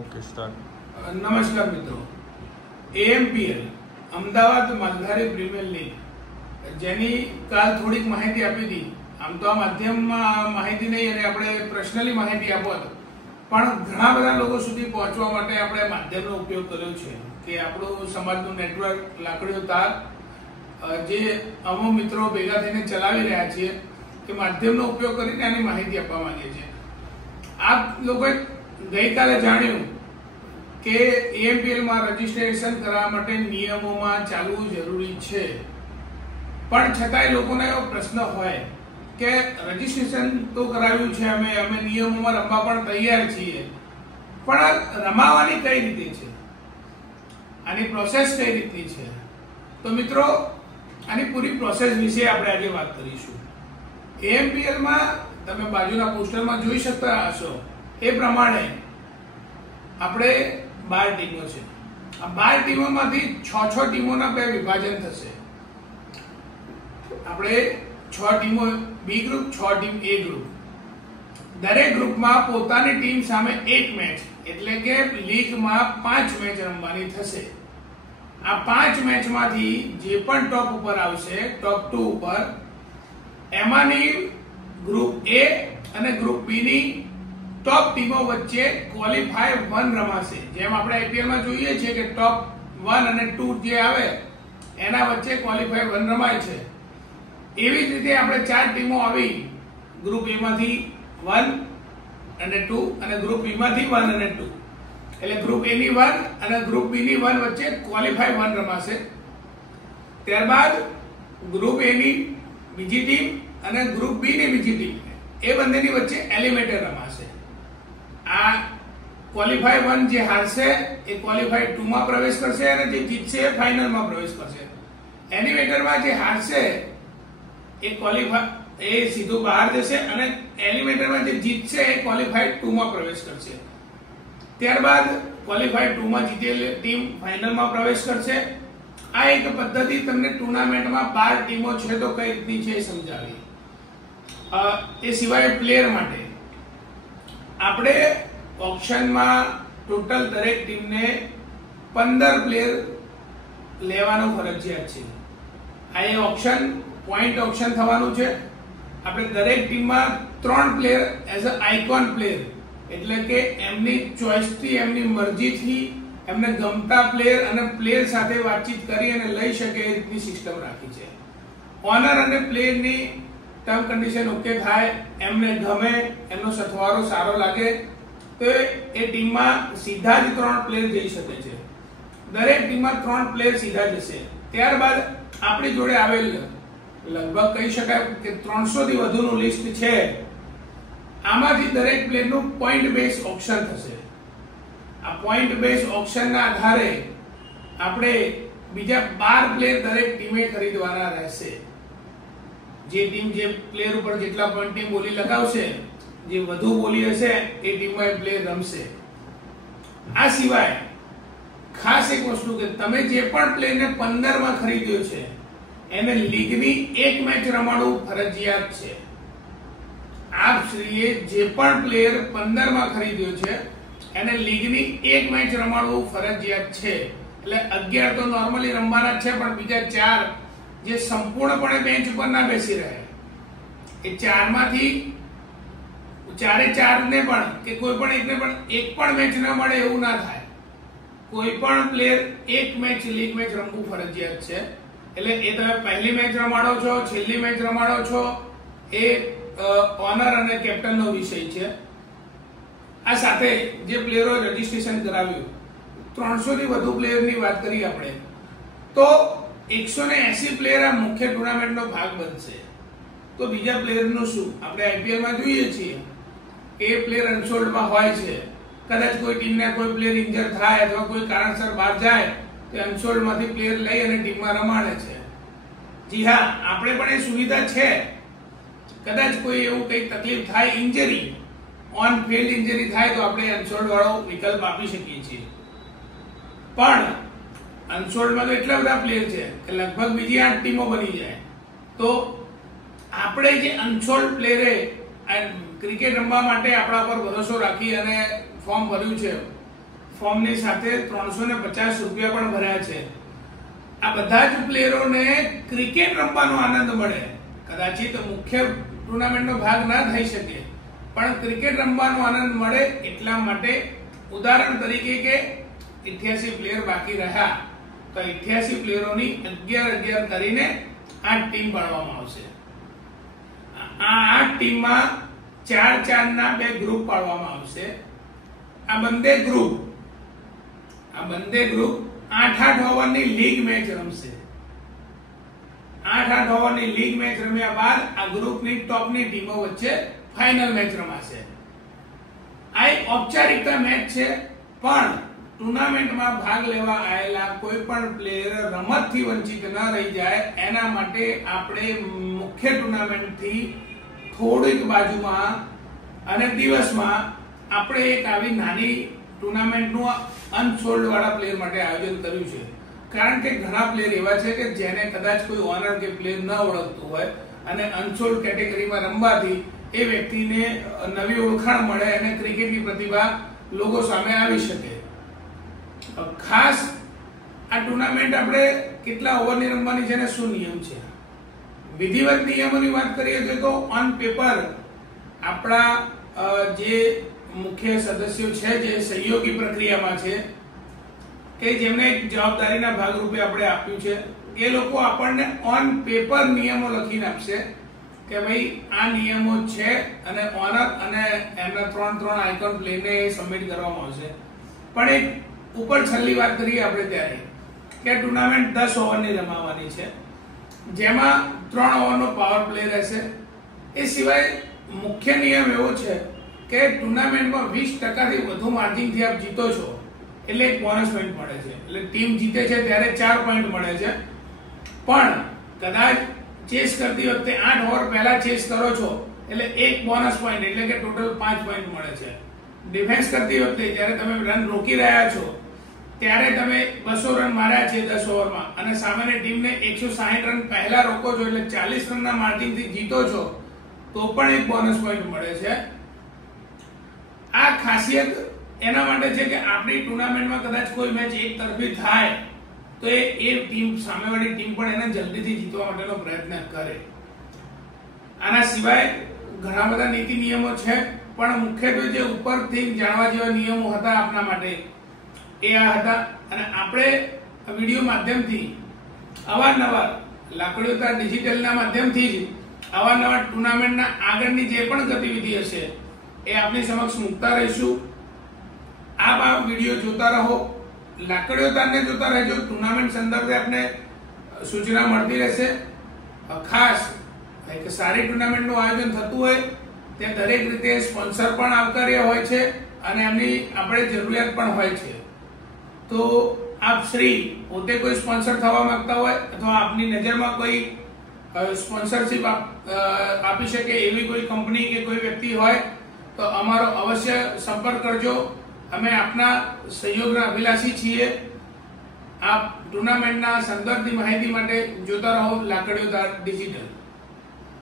Okay start. નમસ્કાર મિત્રો. એએમપીએલ અમદાવાદ માલધારી premier league, જેની કાલ થોડીક માહિતી આપી હતી. આમ તો આ માધ્યમમાં માહિતી નહીં અને આપણે પર્સનલી માહિતી આપો, પણ ઘણા બધા લોકો સુધી પહોંચવા માટે આપણે માધ્યમનો ઉપયોગ કર્યો છે કે આપણું સમાજનું નેટવર્ક લાકડીઓ તાર જે અમુક મિત્રો ભેગા થઈને ચલાવી રહ્યા છીએ કે માધ્યમનો ઉપયોગ કરીને આની માહિતી આપવા માંગીએ છીએ. આપ લોકોએ ગઈકાલે જાણ્યું કે એએમપીએલમાં રજીસ્ટ્રેશન કરવા માટે નિયમોમાં ચાલવું જરૂરી છે, પણ છતાંય લોકોને એવો પ્રશ્ન હોય કે રજીસ્ટ્રેશન તો કરાવ્યું છે, અમે નિયમોમાં રમવા પણ તૈયાર છીએ, પણ રમાવાની કઈ રીતે છે, આની પ્રોસેસ કઈ રીતની છે? તો મિત્રો, આની પૂરી પ્રોસેસ વિશે આપણે આજે વાત કરીશું. એએમપીએલમાં તમે બાજુના પોસ્ટરમાં જોઈ શકતા હશો એ પ્રમાણે આપણે 12 ટીમો છે. આ 12 ટીમોમાંથી 6 ટીમોના બે વિભાજન થશે. આપણે 6 ટીમો બી ગ્રુપ, 6 ટીમ એ ગ્રુપ. દરેક ગ્રુપમાં પોતાની ટીમ સામે એક મેચ, એટલે કે લીગમાં 5 મેચ રમવાની થશે. આ 5 મેચમાંથી જે પણ ટોપ ઉપર આવશે, ટોપ 2 ઉપર, એમાંની ગ્રુપ એ અને ગ્રુપ બી ની ટોપ ટીમો વચ્ચે ક્વોલિફાય 1 રમાશે. જેમ આપણે આઈપીએલ માં જોઈએ છીએ કે ટોપ 1 અને 2 જે આવે એના વચ્ચે ક્વોલિફાય 1 રમાય છે, એવી જ રીતે આપણે 4 ટીમો આવી, ગ્રુપ એ માંથી 1 અને 2 અને ગ્રુપ બી માંથી 1 અને 2, એટલે ગ્રુપ એ ની 1 અને ગ્રુપ બી ની 1 વચ્ચે ક્વોલિફાય 1 રમાશે. ત્યારબાદ ગ્રુપ એ ની બીજી ટીમ અને ગ્રુપ બી ની બીજી ટીમ, એ બંનેની વચ્ચે એલિમિનેટર રમાશે. આ ક્વોલિફાય 1 જે હારશે એ ક્વોલિફાય 2 માં પ્રવેશ કરશે અને જે જીતશે એ ફાઇનલમાં પ્રવેશ કરશે. એલિમિનેટરમાં જે હારશે એ સીધું બહાર જશે અને એલિમિનેટરમાં જે જીતશે એ ક્વોલિફાય 2 માં પ્રવેશ કરશે. ત્યારબાદ ક્વોલિફાય 2 માં જીતેલી ટીમ ફાઇનલમાં પ્રવેશ કરશે. આ એક પદ્ધતિ તમને ટુર્નામેન્ટમાં 12 ટીમો છે તો કઈ રીતની છે એ સમજાવી. એ સિવાય પ્લેયર માટે આપણે ઓપ્શનમાં ટોટલ દરેક ટીમને 15 પ્લેયર લેવાનું ફરજિયાત છે. આ એ ઓપ્શન પોઈન્ટ ઓપ્શન થવાનું છે. આપણે દરેક ટીમમાં 3 player as a icon player, એટલે કે એમની ચોઇસથી, એમની મરજીથી, એમને ગમતા પ્લેયર અને પ્લેયર સાથે વાતચીત કરી અને લઈ શકે એ રીતની સિસ્ટમ રાખી છે. ઓનર અને પ્લેયરની ટર્મ કન્ડિશન ઓકે થાય, એમને ગમે, એમનો સથવારો સારો લાગે તો એ ટીમમાં સીધા જ 3 પ્લેયર જઈ શકે છે. દરેક ટીમમાં 3 પ્લેયર સીધા જશે. ત્યારબાદ આપણી જોડે આવેલ લગભગ કહી શકાય કે 300 થી વધુનું લિસ્ટ છે. આમાંથી દરેક પ્લેયરનું પોઈન્ટ બેઝ ઓપ્શન થશે. આ પોઈન્ટ બેઝ ઓપ્શનના આધારે આપણે બીજા 12 પ્લેયર દરેક ટીમે ખરીદવાના રહેશે. જે ટીમ જે પ્લેયર ઉપર જેટલા પોઈન્ટની બોલી લગાવશે, જે વધુ બોલી હશે એ ટીમમાં એ પ્લેયર રમશે. આ સિવાય ખાસ એક વસ્તુ કે તમે જે પણ પ્લેયરને 15 માં ખરીદ્યો છે એને લીગની એક મેચ રમાડવું ફરજિયાત છે. આપ શ્રીએ જે પણ પ્લેયર 15 માં ખરીદ્યો છે એને લીગની એક મેચ રમાડવું ફરજિયાત છે. એટલે 11 તો નોર્મલી રમવાના જ છે, પણ બીજા 4 જે સંપૂર્ણપણે બેન્ચ ઉપર ના બેસી રહે, એ 4 માંથી 4 ને પણ કે કોઈ પણ એકને પણ એક પણ મેચ ન મળે એવું ના થાય. કોઈ પણ પ્લેયર એક મેચ, લીગ મેચ રમવું ફરજિયાત છે. એટલે એ તમે પહેલી મેચ રમાડો છો, છેલ્લી મેચ રમાડો છો, એ ઓનર અને કેપ્ટનનો વિષય છે. આ સાથે જે પ્લેયરોએ રજીસ્ટ્રેશન કરાવ્યું, 300 થી વધુ પ્લેયરની વાત કરી આપણે, તો 180 પ્લેયર આ મુખ્ય ટુર્નામેન્ટનો ભાગ બનશે. તો બીજા પ્લેયરનું શું? આપણે આઈપીએલમાં જોઈએ છીએ કે એ પ્લેયર અનસોલ્ડમાં હોય છે. કદાચ કોઈ ટીમને કોઈ પ્લેયર ઇન્જર થાય અથવા કોઈ કારણસર બહાર જાય તો અનસોલ્ડમાંથી પ્લેયર લઈ અને ટીમમાં રમાડે છે. જી હા, આપણે પણ એ સુવિધા છે. કદાચ કોઈ એવું કંઈક તકલીફ થાય, ઇન્જરી, ઓન ફિલ્ડ ઇન્જરી થાય તો આપણે અનસોલ્ડ વાળો વિકલ્પ આપી શકીએ છીએ. પણ અનસોલ્ડમાં તો એટલા બધા પ્લેયર છે કે લગભગ બીજી 8 ટીમો બની જાય. તો આપણે જે અનસોલ્ડ પ્લેયરે ક્રિકેટ રમવા માટે આપણા પર ભરોસો રાખી અને ફોર્મ ભર્યું છે, ફોર્મની સાથે 350 રૂપિયા પણ ભર્યા છે. આ બધા જ પ્લેયરોને ક્રિકેટ રમવાનો આનંદ મળે. કદાચિત મુખ્ય ટુર્નામેન્ટનો ભાગ ના થઈ શકે, પણ ક્રિકેટ રમવાનો આનંદ મળે એટલા માટે ઉદાહરણ તરીકે કે 88 પ્લેયર બાકી રહ્યા, તો 88 પ્લેયરોની 11 કરીને 8 ટીમ પાડવામાં આવશે. આ 8 ટીમમાં 4-4 ના 2 ગ્રુપ પાડવામાં આવશે. આ બંને ગ્રુપ 8-8 ઓવરની લીગ મેચ રમશે. 8-8 ઓવરની લીગ મેચ રમ્યા બાદ આ ગ્રુપની ટોપની ટીમો વચ્ચે ફાઇનલ મેચ રમાશે. આ એક ઔપચારિકતા મેચ છે, પણ ટુર્નામેન્ટમાં ભાગ લેવા આવેલા કોઈ પણ પ્લેયર રમતથી વંચિત ન રહી જાય એના માટે આપણે મુખ્ય ટુર્નામેન્ટથી થોડીક બાજુમાં અને દિવસમાં આપણે એક આવી નાની ટુર્નામેન્ટનું અનસોલ્ડ વાળા પ્લેયર માટે આયોજન કર્યું છે. કારણ કે ઘણા પ્લેયર એવા છે કે જેને કદાચ કોઈ ઓનર કે પ્લેયર ન ઓળખતું હોય અને અનસોલ્ડ કેટેગરીમાં રમવાથી એ વ્યક્તિને નવી ઓળખાણ મળે અને ક્રિકેટની પ્રતિભા લોકો સામે આવી શકે. ખાસ આ ટુર્નામેન્ટ આપણે કેટલા ઓવરની રમવાની છે અને શું નિયમ છે. વિધિવત નિયમોની વાત કરીએ છીએ તો ઓન પેપર આપણા જે મુખ્ય સદસ્યો છે જે સહયોગી પ્રક્રિયામાં છે કે જેમને એક જવાબદારીના ભાગરૂપે આપણે આપ્યું છે, એ લોકો આપણને ઓન પેપર નિયમો લખીને આપશે કે ભાઈ આ નિયમો છે અને ઓનર અને એમના 3 આઇકોન પ્લેને સબમિટ કરવામાં આવશે. પણ એક ઉપર છેલ્લી વાત કરીએ આપણે ત્યારે કે ટુર્નામેન્ટ 10 ઓવરની રમાવાની છે, જેમાં 3 ઓવરનો પાવર પ્લે રહેશે. એ સિવાય મુખ્ય નિયમ એવો છે કે ટુર્નામેન્ટમાં 20% વધુ માર્જિનથી આપ જીતો છો એટલે એક બોનસ પોઈન્ટ મળે છે. એટલે ટીમ જીતે છે ત્યારે 4 પોઈન્ટ મળે છે, પણ કદાચ ચેસ કરતી વખતે 8 ઓવર પહેલા ચેસ કરો છો એટલે એક બોનસ પોઈન્ટ એટલે કે ટોટલ 5 પોઈન્ટ મળે છે. ડિફેન્સ કરતી વખતે જ્યારે તમે રન રોકી રહ્યા છો ત્યારે તમે 200 રન માર્યા છે 10 ઓવરમાં અને સામેની ટીમને 160 રન પહેલા રોકો છો એટલે 40 રનના માર્જિનથી જીતો છો તો પણ એક બોનસ પોઈન્ટ મળે છે. આ ખાસિયત એના માટે છે કે આપણી ટુર્નામેન્ટમાં કદાચ કોઈ મેચ એક તરફી થાય તો એ ટીમ સામેવાળી ટીમ પણ એને જલ્દીથી જીતવા માટેનો પ્રયત્ન કરે. આના સિવાય ઘણા બધા નીતિ નિયમો છે, પણ મુખ્યત્વે જે ઉપરથી જાણવા જેવા નિયમો હતા આપના માટે એ આ હતા. અને આપણે વિડીયો માધ્યમથી અવારનવાર લાકડીઓતા ડિજિટલના માધ્યમથી જ અવારનવાર ટુર્નામેન્ટના આગળની જે પણ ગતિવિધિ હશે એ આપની સમક્ષ મૂકતા રહીશું. આ વિડીયો જોતા રહો, લાકડીઓતાને જોતા રહેજો. ટુર્નામેન્ટ સંદર્ભે આપને સૂચના મળતી રહેશે. ખાસ કે સારી ટુર્નામેન્ટનું આયોજન થતું હોય ત્યાં દરેક રીતે સ્પોન્સર પણ આવકાર્ય હોય છે અને એમની આપણે જરૂરિયાત પણ હોય છે. તો આપ શ્રી પોતે કોઈ સ્પોન્સર થવા માંગતા હોય અથવા આપની નજરમાં કોઈ સ્પોન્સરશિપ આપી શકે એવી કોઈ કંપની કે કોઈ વ્યક્તિ હોય તો અમારો અવશ્ય સંપર્ક કરજો. અમે આપના સહયોગના અભિલાષી છીએ. આપ ટુર્નામેન્ટના સંદર્ભની માહિતી માટે જોતા રહો લાકડીઓતા ડિજિટલ.